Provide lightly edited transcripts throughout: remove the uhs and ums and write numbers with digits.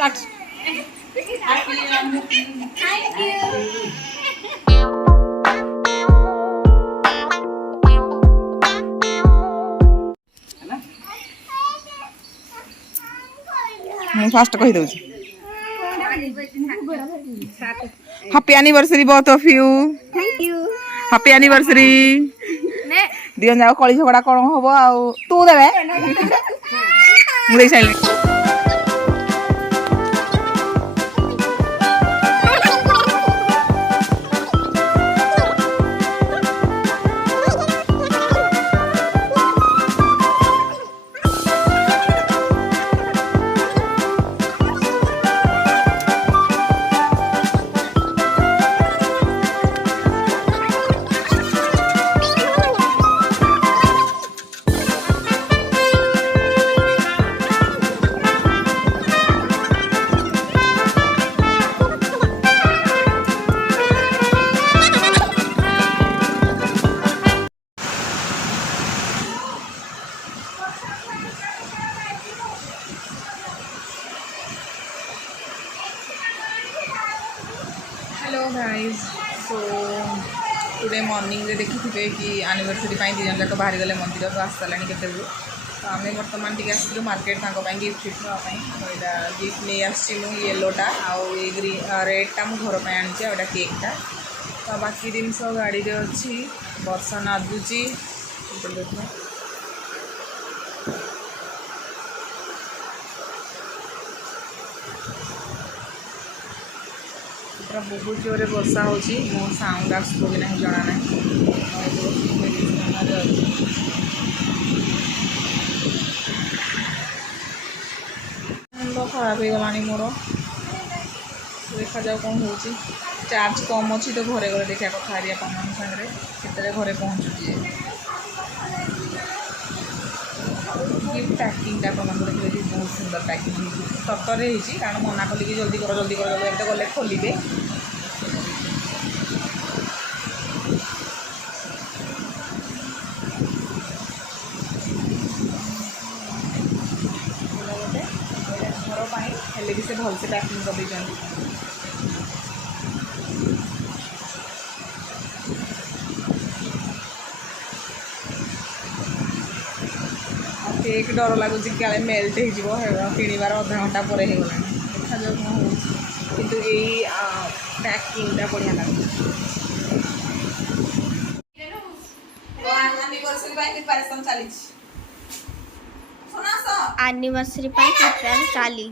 Start. Thank you. ମୁଁ first କହିଦଉଛି happy anniversary both of you. Thank you. Happy anniversary. ଦିଅ ଯାକ କଳି ଝଗଡ଼ା କ'ଣ ହବ ଆଉ ତୁ ଦେବେ ମୁଁ ଦେଇ ସାରିଲିଣି। Hello guys so today morning रे देखिथे कि एनिवर्सरी दी जन जाक बाहरी गले मंदिर तो आस सारा केते तो आम बर्तमान टी आसलु मार्केट गिफ्ट फिफ्ट नापी तो यहाँ गिफ्ट नहीं आसी येलोटा आउ रेडटा मु घर पर आनी केकटा तो बाकी जिन गाड़ी रे अच्छी वर्षा नादुची पूरा बहुत जोर वर्षा हो साउंड आसो कि नहीं जना ना मुंड खराब हो गला मोर देखा जाऊ कौन हो चार्ज कम अच्छी तो घरे घरे देखा कथा हारिया पान सागर केतरे घरे पहुँचुची गिफ्ट पैकिंग देखिए बहुत सुंदर पैकिंग सतरे कारण मना कली कि जल्दी कर जल्दी कर जल्दी गले खोलिए घर पर भी से भलसे पैकिंग कर देते केक डर लगुच क्या मेल्ट हो किणवार अधा घंटा पर हो देखा जाऊ कौन हो कि यही पैकिंगटा बढ़िया लगे एनिवर्सरी प्रिपेयर चली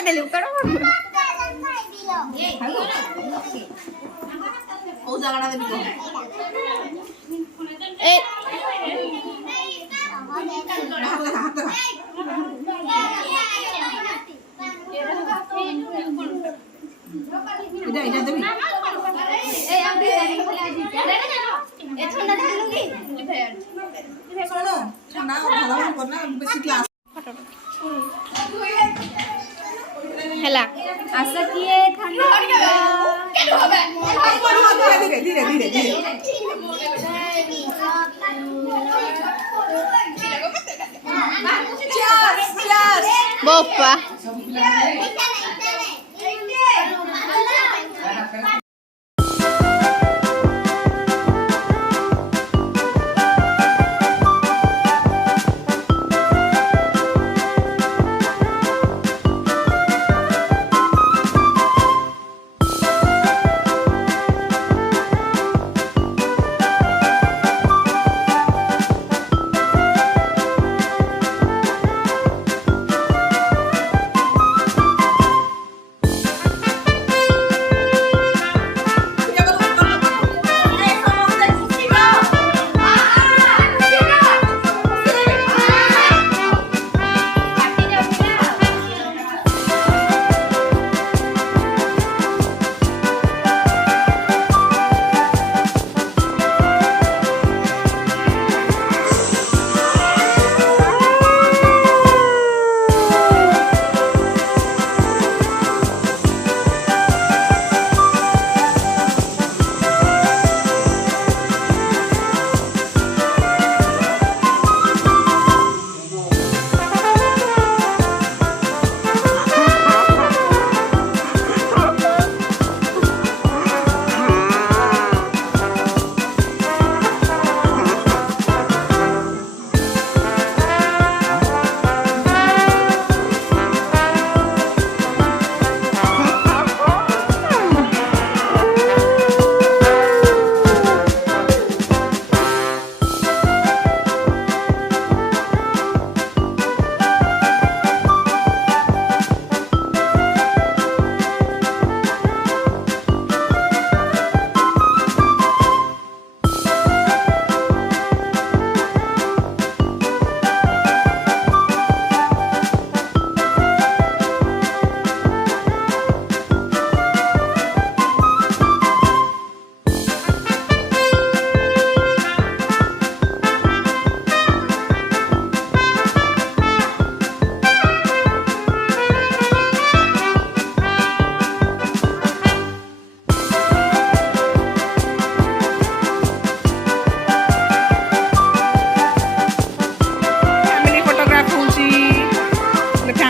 ଖାଇଦେଲୁ କଣ କୋଉ ଜାଗାଟା ଦେବି କହ ଏ ଏଇଟା ଦେବି ଶୁଣୁ ଥଣ୍ଡା ଭଲ କରନା ବେଶୀ କ୍ଲାସ୍ ହେଲା ଆସ କିଏ ଥଣ୍ଡା ଧୀରେ ଧୀରେ ଧୀରେ ଧୀରେ ବୋପା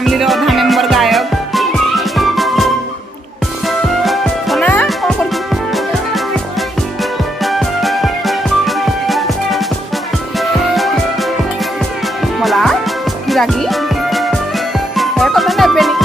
फैमिली अधा मेंबर गायब सोना कौन कर मला की रागी तो नेबेनी